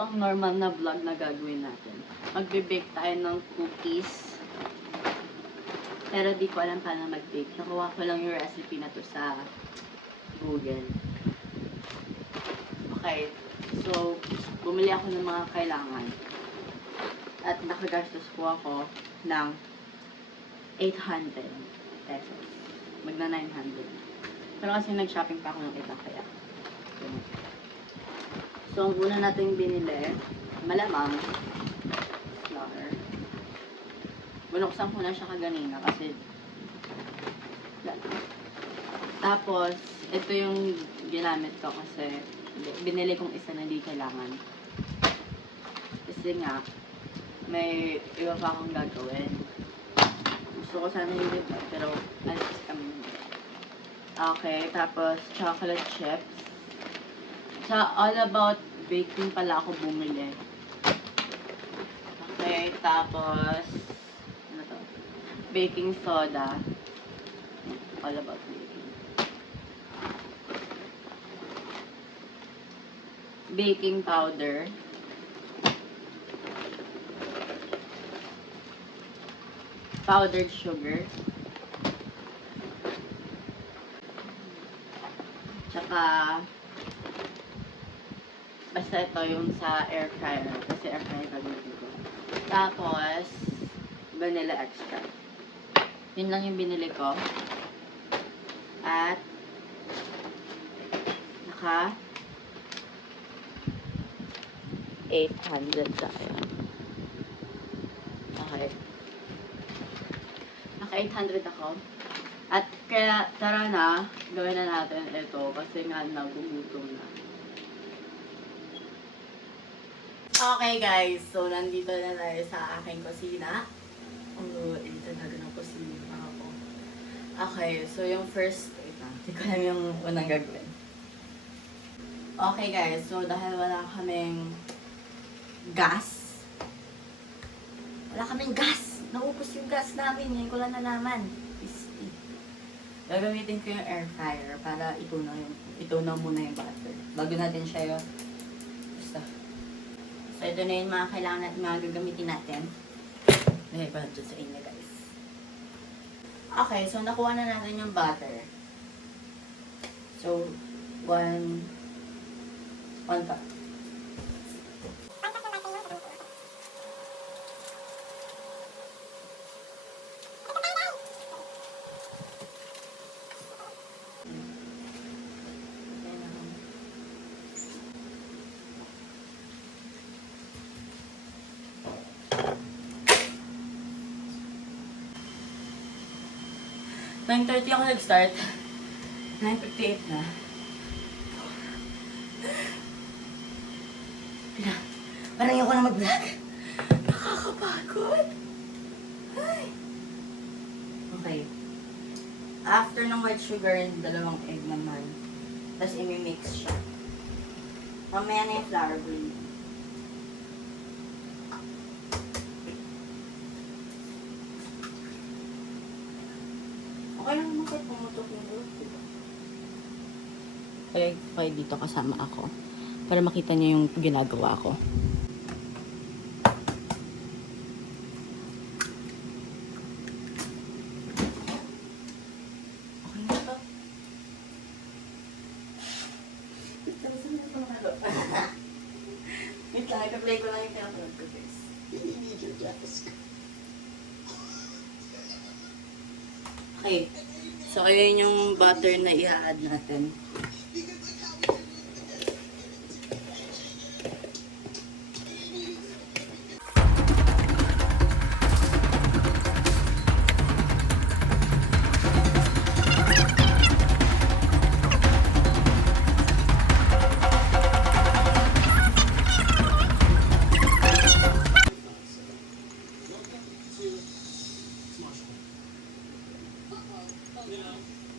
ang normal na vlog na gagawin natin. Magbe-bake tayo ng cookies. Pero di ko alam paano mag-bake. Nakuha ko lang yung recipe na to sa Google. Okay. So, bumili ako ng mga kailangan. At nakagastos po ako ng 800 pesos. Magna 900. Pero kasi nag-shopping pa ako ng iba kaya. So, ang una natin binili, malamang, flour. Bunuksan ko na siya kaganina kasi tapos, ito yung ginamit ko kasi binili kong isa na hindi kailangan. Kasi nga, may iba pa akong gagawin. Gusto ko sana hindi pa, pero alis kami. Okay, tapos chocolate chips. Sa All About Baking pala ako bumili. Okay, tapos ano to? Baking soda. All About Baking. Baking powder. Powdered sugar. Tsaka basta ito yung sa air fryer. Kasi air fryer gagawin ko. Tapos, vanilla extract. Yun lang yung binili ko. At, naka 800 tayo. Okay. Naka 800 ako. At kaya, tara na, gawin na natin ito kasi nga nagugutom na. Okay guys, so nandito na tayo sa aking kusina. Oh, ito na ng kusina ako. Okay, so yung first, wait lang, hindi ko alam yung unang gagawin. Okay guys, so dahil wala kaming gas. Wala kaming gas! Naubos yung gas namin, ngayon ko lang nalaman. Gagamitin ko yung air fryer para itunaw muna yung butter. Bago natin siya yung basta. So, ito na yung mga kailangan natin, mga gagamitin natin. Dahil pa dyan sa inyo, guys. Okay, so nakuha na natin yung butter. So, one cup. Nine 9:30 ako nag-start. 9:58 na. Parang ayoko na mag-vlog. Nakakapagod. Ay. Okay. After ng white sugar, dalawang egg naman. Tapos imi-mix siya. Mamaya na yung flour blend. Okay lang naman kahit pumutok yung group, diba? Kaya dito kasama ako. Para makita niyo yung ginagawa ko. Okay na to. Wait lang, ipa-play ko lang yung pinapanood ko, guys. You need your desk. Okay. So, ayun yung butter na i-add natin.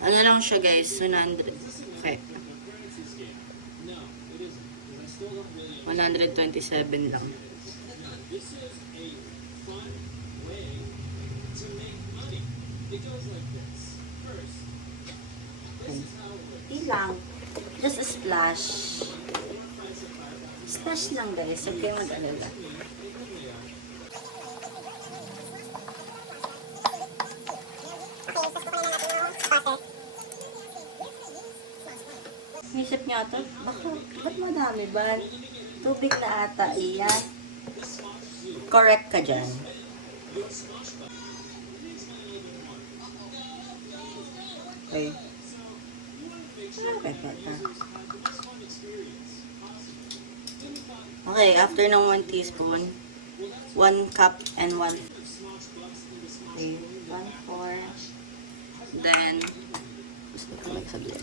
Ano lang siya guys, 100. Okay. 127 lang. Okay. Di lang. Just a splash. Slash lang guys, huwag kayong mag-alala. Isip niya ito, ba't madami ba? Tubig na ata, iyan. Correct ka dyan. Okay. Okay, after ng 1 teaspoon, 1 cup and 1. Okay, 1/4. Then, gusto ko magsabi.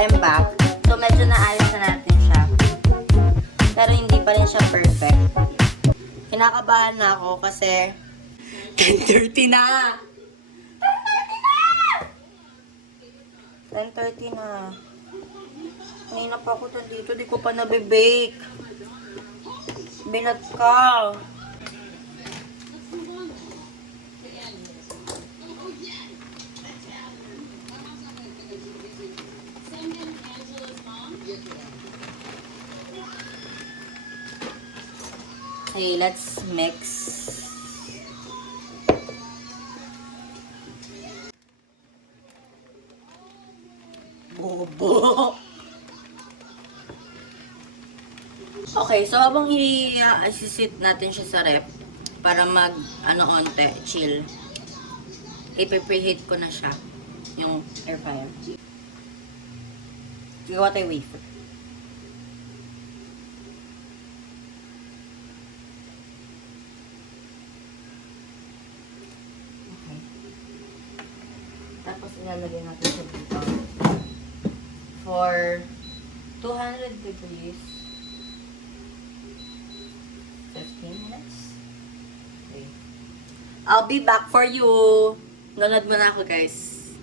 I'm back. So, medyo naayos na natin siya. Pero hindi pa rin siya perfect. Kinakabahan na ako kasi 10:30 na! 10:30 na. Kanina pa ako dito. Di ko pa nabibake. Binat ka. Okay, let's mix. Bobo. Okay, so habang i-sit natin siya sa rep para mag onte, chill. I-preheat ko na siya yung air fryer. Gawa tayo wafer. Tapos ilalagay natin siya dito for 200 degrees 15 minutes. Okay. I'll be back for you. Nunod mo na ako, guys.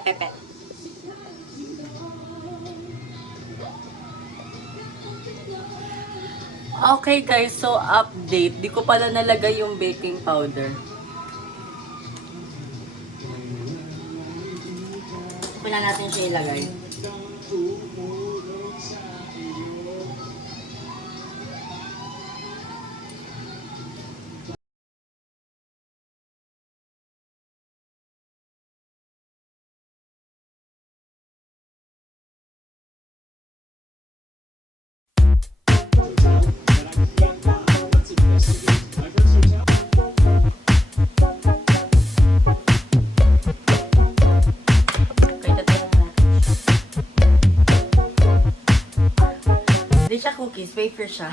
Pepe. Okay, guys. So, update. Di ko pala nalagay yung baking powder. Wala natin siya ilagay. Hindi siya cookies, wafer siya.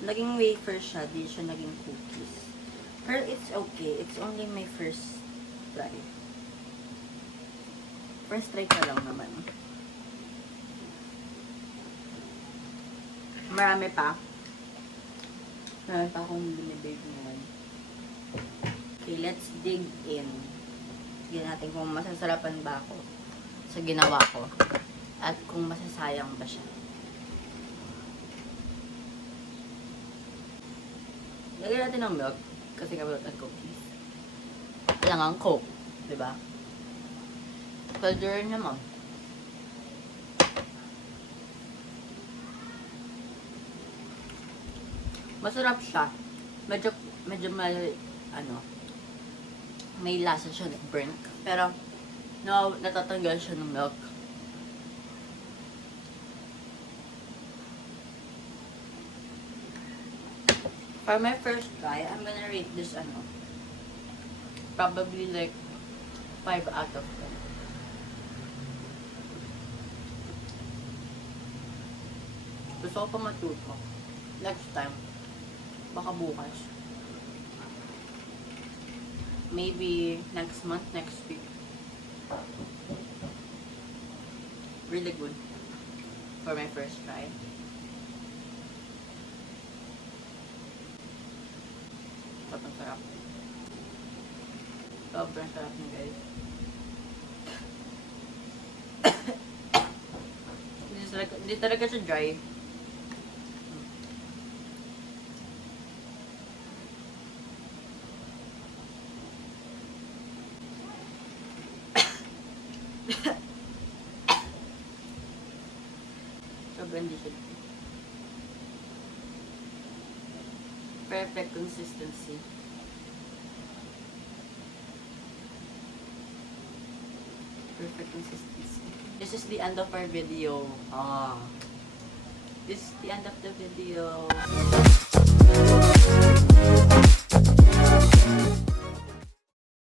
Naging wafer siya, di siya naging cookies. Pero it's okay, it's only my first try. First try ka lang naman. Marami pa. Marami pa akong binibake naman. Okay, let's dig in. Tignan natin kung masasarapan ba ako sa ginawa ko at kung masasayang ba siya. Lagyan natin ng milk kasi kapag at cookies. Kailangan coke, diba? Pwede rin naman. Masarap siya. Medyo may lasa siya ng burnt. Pero, natatanggal siya ng milk. For my first try, I'm gonna rate this, probably like 5 out of 10. Gusto ko pa matuto. Next time. Baka bukas. Maybe next month, next week. Really good for my first try. Sobrang sarap. Sobrang sarap niya, guys. Hindi talaga siya dry. Sobrang hindi siya. Perfect consistency. Perfect consistency. This is the end of our video. This is the end of the video.